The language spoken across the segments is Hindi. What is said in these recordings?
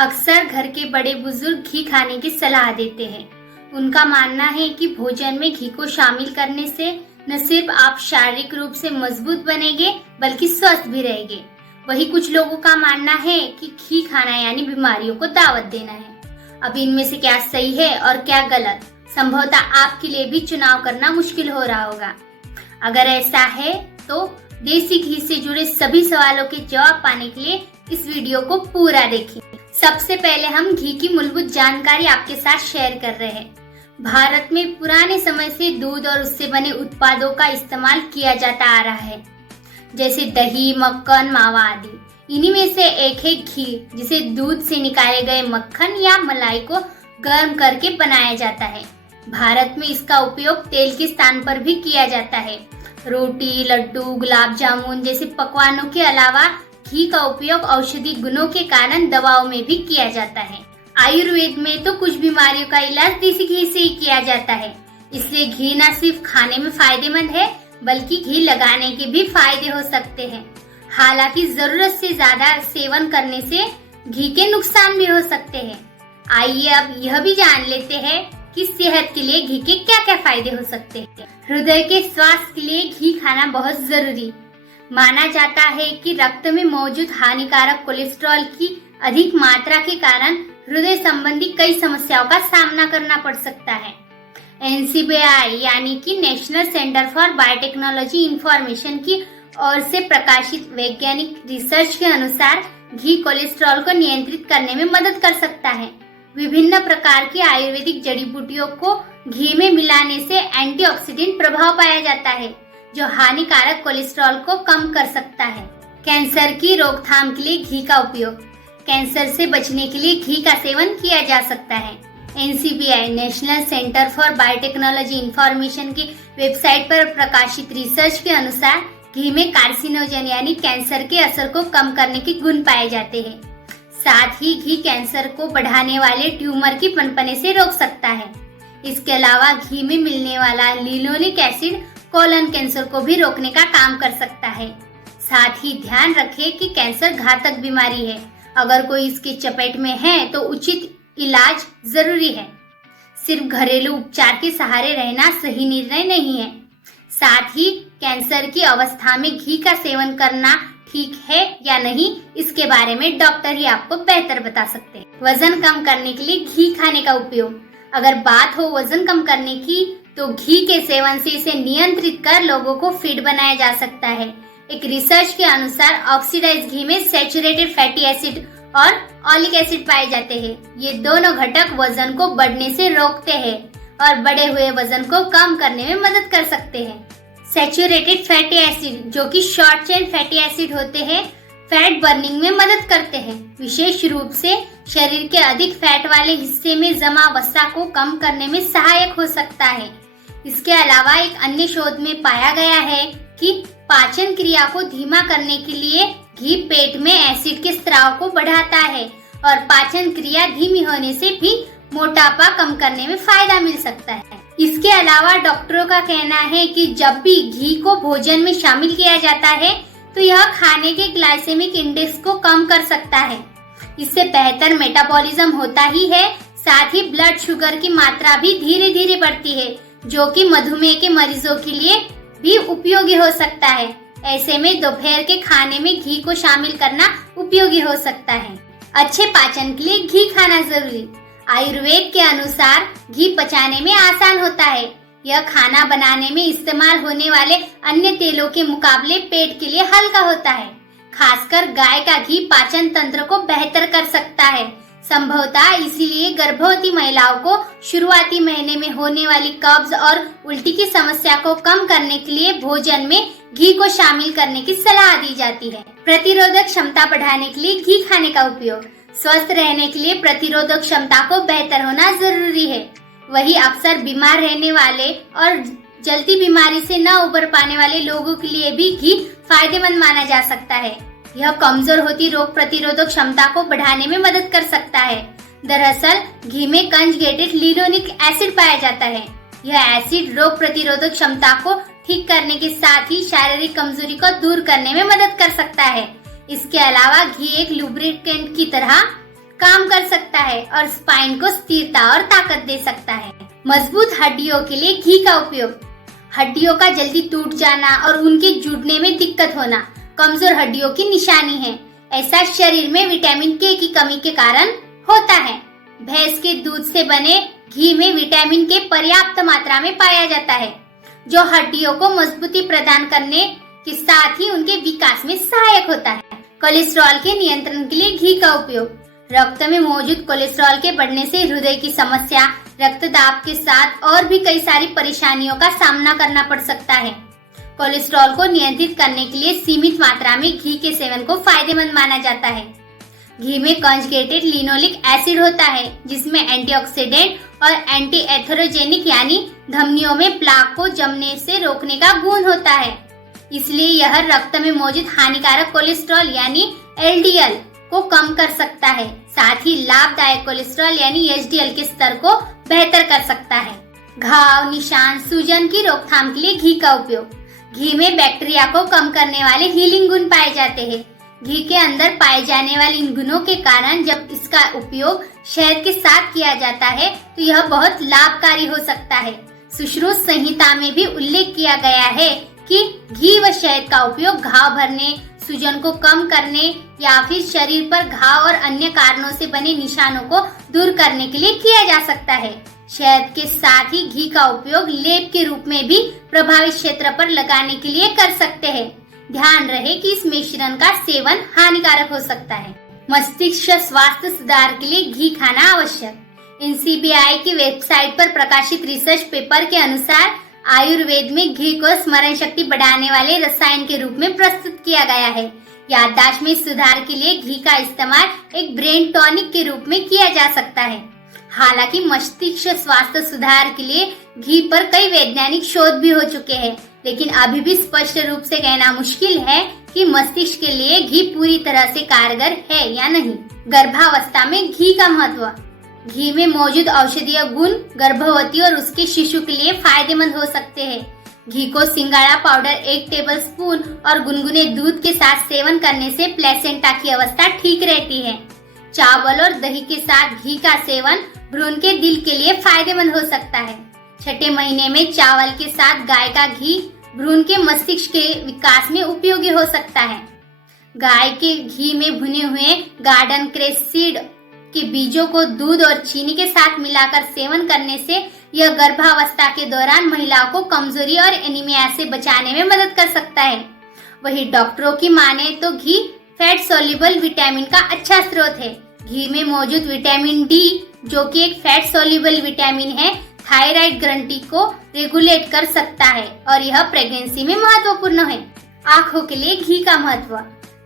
अक्सर घर के बड़े बुजुर्ग घी खाने की सलाह देते हैं। उनका मानना है कि भोजन में घी को शामिल करने से न सिर्फ आप शारीरिक रूप से मजबूत बनेंगे बल्कि स्वस्थ भी रहेंगे। वही कुछ लोगों का मानना है कि घी खाना यानी बीमारियों को दावत देना है। अब इनमें से क्या सही है और क्या गलत, संभवतः आपके लिए भी चुनाव करना मुश्किल हो रहा होगा। अगर ऐसा है तो देसी घी से जुड़े सभी सवालों के जवाब पाने के लिए इस वीडियो को पूरा देखें। सबसे पहले हम घी की मूलभूत जानकारी आपके साथ शेयर कर रहे हैं। भारत में पुराने समय से दूध और उससे बने उत्पादों का इस्तेमाल किया जाता आ रहा है, जैसे दही, मक्खन, मावा आदि। इन्हीं में से एक है घी, जिसे दूध से निकाले गए मक्खन या मलाई को गर्म करके बनाया जाता है। भारत में इसका उपयोग तेल के स्थान पर भी किया जाता है। रोटी, लड्डू, गुलाब जामुन जैसे पकवानों के अलावा घी का उपयोग औषधि गुणों के कारण दवाओं में भी किया जाता है। आयुर्वेद में तो कुछ बीमारियों का इलाज देसी घी से ही किया जाता है। इसलिए घी न सिर्फ खाने में फायदेमंद है बल्कि घी लगाने के भी फायदे हो सकते हैं। हालांकि जरूरत से ज्यादा सेवन करने से घी के नुकसान भी हो सकते हैं। आइए अब यह भी जान लेते हैं कि सेहत के लिए घी के क्या क्या फायदे हो सकते हैं। हृदय के स्वास्थ्य के लिए घी खाना बहुत जरूरी माना जाता है कि रक्त में मौजूद हानिकारक कोलेस्ट्रॉल की अधिक मात्रा के कारण हृदय संबंधी कई समस्याओं का सामना करना पड़ सकता है। NCBI यानी कि national centre for biotechnology information की ओर से प्रकाशित वैज्ञानिक रिसर्च के अनुसार घी कोलेस्ट्रॉल को नियंत्रित करने में मदद कर सकता है। विभिन्न प्रकार की आयुर्वेदिक जड़ी बूटियों को घी में मिलाने से एंटीऑक्सीडेंट प्रभाव पाया जाता है, जो हानिकारक कोलेस्ट्रॉल को कम कर सकता है। कैंसर की रोकथाम के लिए घी का उपयोग। कैंसर से बचने के लिए घी का सेवन किया जा सकता है। NCBI national centre for biotechnology information की वेबसाइट पर प्रकाशित रिसर्च के अनुसार घी में कार्सिनोजन यानी कैंसर के असर को कम करने के गुण पाए जाते हैं। साथ ही घी कैंसर को बढ़ाने वाले ट्यूमर की पनपने से रोक सकता है। इसके अलावा घी में मिलने वाला लिनोलिक एसिड कोलन कैंसर को भी रोकने का काम कर सकता है। साथ ही ध्यान रखें कि कैंसर घातक बीमारी है। अगर कोई इसके चपेट में है तो उचित इलाज जरूरी है। सिर्फ घरेलू उपचार के सहारे रहना सही निर्णय नहीं है। साथ ही कैंसर की अवस्था में घी का सेवन करना ठीक है या नहीं, इसके बारे में डॉक्टर ही आपको बेहतर बता सकते हैं। वजन कम करने के लिए घी खाने का उपयोग। अगर बात हो वजन कम करने की तो घी के सेवन से इसे नियंत्रित कर लोगों को फिट बनाया जा सकता है। एक रिसर्च के अनुसार ऑक्सीडाइज घी में सैचुरेटेड फैटी एसिड और ऑलिक एसिड पाए जाते हैं। ये दोनों घटक वजन को बढ़ने से रोकते हैं और बढ़े हुए वजन को कम करने में मदद कर सकते हैं। सैचुरेटेड फैटी एसिड, जो कि शॉर्ट चेन फैटी एसिड होते हैं, फैट बर्निंग में मदद करते हैं। विशेष रूप से शरीर के अधिक फैट वाले हिस्से में जमा वसा को कम करने में सहायक हो सकता है। इसके अलावा एक अन्य शोध में पाया गया है कि पाचन क्रिया को धीमा करने के लिए घी पेट में एसिड के स्राव को बढ़ाता है और पाचन क्रिया धीमी होने से भी मोटापा कम करने में फायदा मिल सकता है। इसके अलावा डॉक्टरों का कहना है कि जब भी घी को भोजन में शामिल किया जाता है तो यह खाने के ग्लाइसेमिक इंडेक्स को कम कर सकता है। इससे बेहतर मेटाबॉलिज्म होता ही है। साथ ही ब्लड शुगर की मात्रा भी धीरे धीरे बढ़ती है, जो कि मधुमेह के मरीजों के लिए भी उपयोगी हो सकता है। ऐसे में दोपहर के खाने में घी को शामिल करना उपयोगी हो सकता है। अच्छे पाचन के लिए घी खाना जरूरी। आयुर्वेद के अनुसार घी पचाने में आसान होता है। यह खाना बनाने में इस्तेमाल होने वाले अन्य तेलों के मुकाबले पेट के लिए हल्का होता है। खासकर गाय का घी पाचन तंत्र को बेहतर कर सकता है। संभवतः इसीलिए गर्भवती महिलाओं को शुरुआती महीने में होने वाली कब्ज और उल्टी की समस्या को कम करने के लिए भोजन में घी को शामिल करने की सलाह दी जाती है। प्रतिरोधक क्षमता बढ़ाने के लिए घी खाने का उपयोग। स्वस्थ रहने के लिए प्रतिरोधक क्षमता को बेहतर होना जरूरी है। वही अक्सर बीमार रहने वाले और जल्दी बीमारी से न उबर पाने वाले लोगों के लिए भी घी फायदेमंद माना जा सकता है। यह कमजोर होती रोग प्रतिरोधक क्षमता को बढ़ाने में मदद कर सकता है। दरअसल घी में कंजुगेटेड लिनोलिक एसिड पाया जाता है। यह एसिड रोग प्रतिरोधक क्षमता को ठीक करने के साथ ही शारीरिक कमजोरी को दूर करने में मदद कर सकता है। इसके अलावा घी एक लुब्रिकेंट की तरह काम कर सकता है और स्पाइन को स्थिरता और ताकत दे सकता है। मजबूत हड्डियों के लिए घी का उपयोग। हड्डियों का जल्दी टूट जाना और उनके जुड़ने में दिक्कत होना कमजोर हड्डियों की निशानी है। ऐसा शरीर में विटामिन के की कमी के कारण होता है। भैंस के दूध से बने घी में विटामिन के पर्याप्त मात्रा में पाया जाता है, जो हड्डियों को मजबूती प्रदान करने के साथ ही उनके विकास में सहायक होता है। कोलेस्ट्रॉल के नियंत्रण के लिए घी का उपयोग। रक्त में मौजूद कोलेस्ट्रॉल के बढ़ने से हृदय की समस्या, रक्तदाब के साथ और भी कई सारी परेशानियों का सामना करना पड़ सकता है। कोलेस्ट्रॉल को नियंत्रित करने के लिए सीमित मात्रा में घी के सेवन को फायदेमंद माना जाता है। घी में कंजुगेटेड लिनोलिक एसिड होता है, जिसमें एंटीऑक्सीडेंट और एंटी एथेरोजेनिक यानी धमनियों में प्लाक को जमने से रोकने का गुण होता है। इसलिए यह रक्त में मौजूद हानिकारक कोलेस्ट्रॉल यानी एलडीएल को कम कर सकता है, साथ ही लाभदायक कोलेस्ट्रॉल यानी एचडीएल के स्तर को बेहतर कर सकता है। घाव, निशान, सूजन की रोकथाम के लिए घी का उपयोग। घी में बैक्टीरिया को कम करने वाले हीलिंग गुण पाए जाते हैं। घी के अंदर पाए जाने वाले इन गुणों के कारण जब इसका उपयोग शहद के साथ किया जाता है तो यह बहुत लाभकारी हो सकता है। सुश्रुत संहिता में भी उल्लेख किया गया है कि घी व शहद का उपयोग घाव भरने, सूजन को कम करने या फिर शरीर पर घाव और अन्य कारणों से बने निशानों को दूर करने के लिए किया जा सकता है। शहद के साथ ही घी का उपयोग लेप के रूप में भी प्रभावित क्षेत्र पर लगाने के लिए कर सकते हैं। ध्यान रहे कि इस मिश्रण का सेवन हानिकारक हो सकता है। मस्तिष्क स्वास्थ्य सुधार के लिए घी खाना आवश्यक। एनसीबीआई की वेबसाइट पर प्रकाशित रिसर्च पेपर के अनुसार आयुर्वेद में घी को स्मरण शक्ति बढ़ाने वाले रसायन के रूप में प्रस्तुत किया गया है। याददाश्त में सुधार के लिए घी का इस्तेमाल एक ब्रेन टॉनिक के रूप में किया जा सकता है। हालांकि मस्तिष्क स्वास्थ्य सुधार के लिए घी पर कई वैज्ञानिक शोध भी हो चुके हैं, लेकिन अभी भी स्पष्ट रूप से कहना मुश्किल है कि मस्तिष्क के लिए घी पूरी तरह से कारगर है या नहीं। गर्भावस्था में घी का महत्व। घी में मौजूद औषधीय गुण गर्भवती और उसके शिशु के लिए फायदेमंद हो सकते हैं। घी को सिंगाड़ा पाउडर 1 टेबलस्पून और गुनगुने दूध के साथ सेवन करने से प्लेसेंटा की अवस्था ठीक रहती है। चावल और दही के साथ घी का सेवन भ्रूण के दिल के लिए फायदेमंद हो सकता है। छठे महीने में चावल के साथ गाय का घी भ्रूण के मस्तिष्क के विकास में उपयोगी हो सकता है। गाय के घी में भुने हुए गार्डन क्रेस सीड के बीजों को दूध और चीनी के साथ मिलाकर सेवन करने से यह गर्भावस्था के दौरान महिलाओं को कमजोरी और एनीमिया से बचाने में मदद कर सकता है। वही डॉक्टरों की माने तो घी फैट सोल्यूबल विटामिन का अच्छा स्रोत है। घी में मौजूद विटामिन डी, जो कि एक फैट सोल्यूबल विटामिन है, थायराइड ग्रंथि को रेगुलेट कर सकता है और यह प्रेगनेंसी में महत्वपूर्ण है। आँखों के लिए घी का महत्व।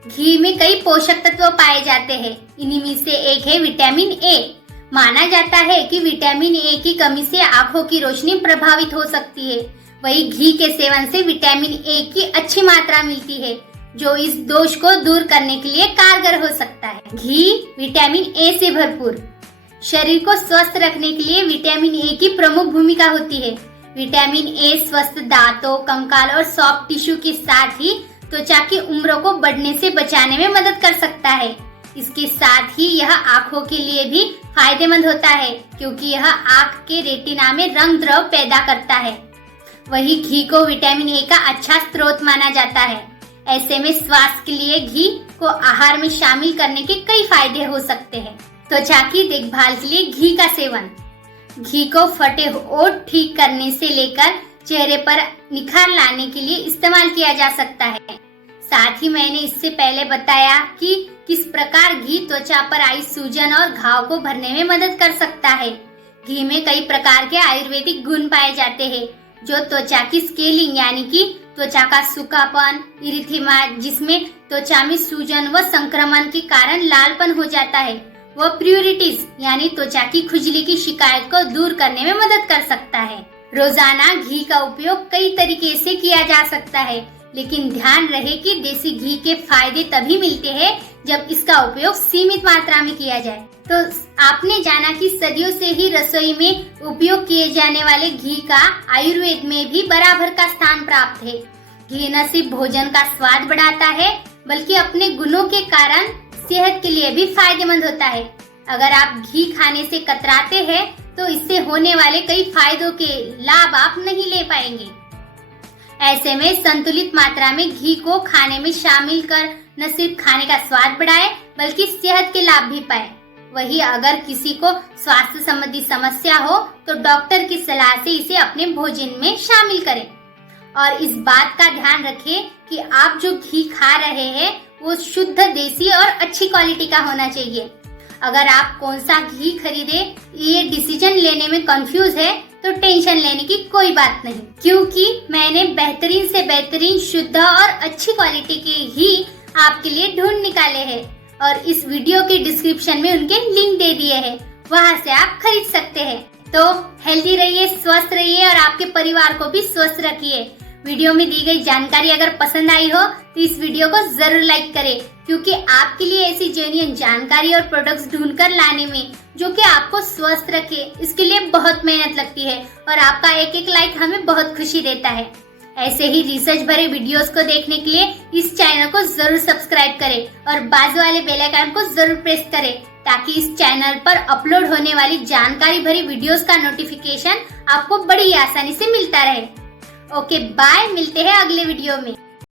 घी में कई पोषक तत्व पाए जाते हैं। इन्हीं में से एक है विटामिन ए। माना जाता है कि विटामिन ए की कमी से आँखों की रोशनी प्रभावित हो सकती है। वही घी के सेवन से विटामिन ए की अच्छी मात्रा मिलती है, जो इस दोष को दूर करने के लिए कारगर हो सकता है। घी विटामिन ए से भरपूर। शरीर को स्वस्थ रखने के लिए विटामिन ए की प्रमुख भूमिका होती है। विटामिन ए स्वस्थ दांतों, कंकाल और सॉफ्ट टिश्यू के साथ ही त्वचा की उम्र को बढ़ने से बचाने में मदद कर सकता है। इसके साथ ही यह आँखों के लिए भी फायदेमंद होता है, क्योंकि यह आँख के रेटिना में रंग द्रव पैदा करता है। वही घी को विटामिन ए का अच्छा स्रोत माना जाता है। ऐसे में स्वास्थ्य के लिए घी को आहार में शामिल करने के कई फायदे हो सकते हैं। त्वचा की देखभाल के लिए घी का सेवन। घी को फटे होंठ ठीक करने से लेकर चेहरे पर निखार लाने के लिए इस्तेमाल किया जा सकता है। साथ ही मैंने इससे पहले बताया कि किस प्रकार घी त्वचा पर आई सूजन और घाव को भरने में मदद कर सकता है। घी में कई प्रकार के आयुर्वेदिक गुण पाए जाते हैं, जो त्वचा की स्केलिंग यानी कि त्वचा का सूखापन, इरिथेमा जिसमें त्वचा में सूजन व संक्रमण के कारण लालपन हो जाता है, वह प्यूरिटिस यानी त्वचा की खुजली की शिकायत को दूर करने में मदद कर सकता है। रोजाना घी का उपयोग कई तरीके से किया जा सकता है, लेकिन ध्यान रहे कि देसी घी के फायदे तभी मिलते हैं जब इसका उपयोग सीमित मात्रा में किया जाए। तो आपने जाना कि सदियों से ही रसोई में उपयोग किए जाने वाले घी का आयुर्वेद में भी बराबर का स्थान प्राप्त है। घी न सिर्फ भोजन का स्वाद बढ़ाता है, बल्कि अपने गुणों के कारण सेहत के लिए भी फायदेमंद होता है। अगर आप घी खाने से कतराते हैं तो इससे होने वाले कई फायदों के लाभ आप नहीं ले पाएंगे। ऐसे में संतुलित मात्रा में घी को खाने में शामिल कर न सिर्फ खाने का स्वाद बढ़ाए बल्कि सेहत के लाभ भी पाए। वही अगर किसी को स्वास्थ्य संबंधी समस्या हो तो डॉक्टर की सलाह से इसे अपने भोजन में शामिल करें। और इस बात का ध्यान रखें कि आप जो घी खा रहे हैं वो शुद्ध, देसी और अच्छी क्वालिटी का होना चाहिए। अगर आप कौन सा घी खरीदे ये डिसीजन लेने में कंफ्यूज है तो टेंशन लेने की कोई बात नहीं, क्योंकि मैंने बेहतरीन से बेहतरीन शुद्ध और अच्छी क्वालिटी के घी आपके लिए ढूंढ निकाले हैं और इस वीडियो के डिस्क्रिप्शन में उनके लिंक दे दिए हैं, वहां से आप खरीद सकते हैं। तो हेल्दी रहिए, स्वस्थ रहिए और आपके परिवार को भी स्वस्थ रखिए। वीडियो में दी गई जानकारी अगर पसंद आई हो तो इस वीडियो को जरूर लाइक करें, क्योंकि आपके लिए ऐसी जेन्युइन जानकारी और प्रोडक्ट्स ढूंढकर लाने में जो कि आपको स्वस्थ रखे, इसके लिए बहुत मेहनत लगती है और आपका एक एक लाइक हमें बहुत खुशी देता है। ऐसे ही रिसर्च भरे वीडियोस को देखने के लिए इस चैनल को जरूर सब्सक्राइब करें और बाजू वाले बेल आइकन को जरूर प्रेस करें, ताकि इस चैनल पर अपलोड होने वाली जानकारी भरी वीडियोस का नोटिफिकेशन आपको बड़ी आसानी से मिलता रहे। ओके बाय, मिलते हैं अगले वीडियो में।